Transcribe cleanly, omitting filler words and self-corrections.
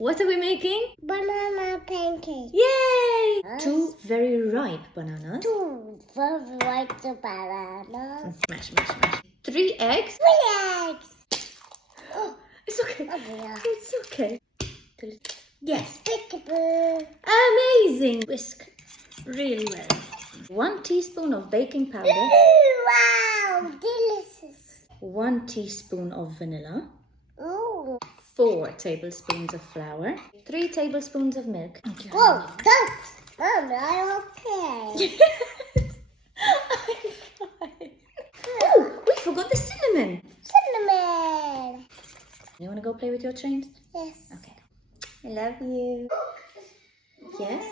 What are we making? Banana pancakes. Yay! Yes. 2 very ripe bananas. 2 very ripe bananas. Smash, smash, smash. 3 eggs. 3 eggs. Oh, It's okay. yeah. It's okay. Yes. Peekaboo. Amazing. Whisk really well. 1 teaspoon of baking powder. Wow, delicious. 1 teaspoon of vanilla. Ooh. 4 tablespoons of flour. 3 tablespoons of milk. Whoa, don't. Mom, I'm okay. I'm fine. Oh, we forgot the cinnamon. Cinnamon. You want to go play with your trains? Yes. Okay. I love you. Yes?